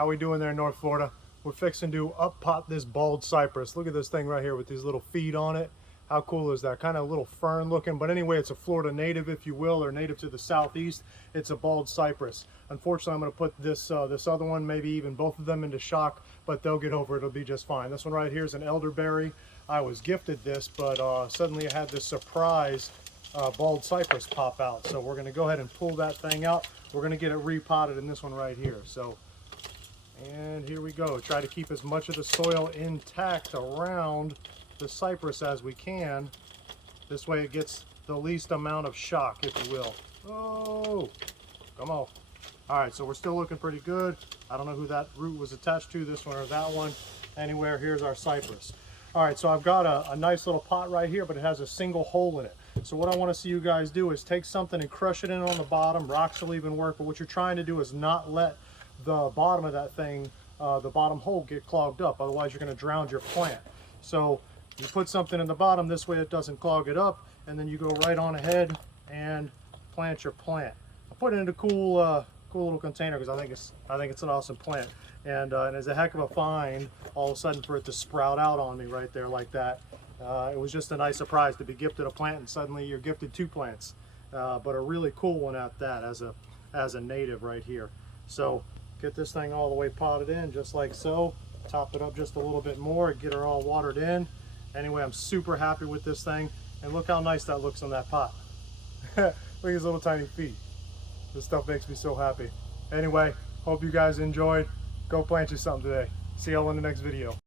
How we doing there in North Florida? We're fixing to up pot this bald cypress. Look at this thing right here with these little feet on it. How cool is that? Kind of a little fern looking, but anyway, it's a Florida native, if you will, or native to the southeast. It's a bald cypress. Unfortunately, I'm going to put this this other one, maybe even both of them, into shock, but they'll get over it. It'll be just fine. This one right here is an elderberry. I was gifted this, but suddenly I had this surprise bald cypress pop out. So we're going to go ahead and pull that thing out. We're going to get it repotted in this one right here. So, and here we go. Try to keep as much of the soil intact around the cypress as we can. This way it gets the least amount of shock, if you will. Oh, come on. All right, so we're still looking pretty good. I don't know who that root was attached to, this one or that one. Anywhere, here's our cypress. All right, so I've got a nice little pot right here, but it has a single hole in it. So what I want to see you guys do is take something and crush it in on the bottom. Rocks will even work, but what you're trying to do is not let the bottom of that thing, the bottom hole, get clogged up. Otherwise, you're going to drown your plant. So you put something in the bottom, this way it doesn't clog it up, and then you go right on ahead and plant your plant. I put it in a cool little container because I think it's an awesome plant, and it's a heck of a find all of a sudden for it to sprout out on me right there like that. It was just a nice surprise to be gifted a plant, and suddenly you're gifted two plants, but a really cool one at that, as a native right here. So get this thing all the way potted in just like so. Top it up just a little bit more, get her all watered in. Anyway, I'm super happy with this thing, and look how nice that looks on that pot. Look at his little tiny feet. This stuff makes me so happy. Anyway, hope you guys enjoyed. Go plant you something today. See y'all in the next video.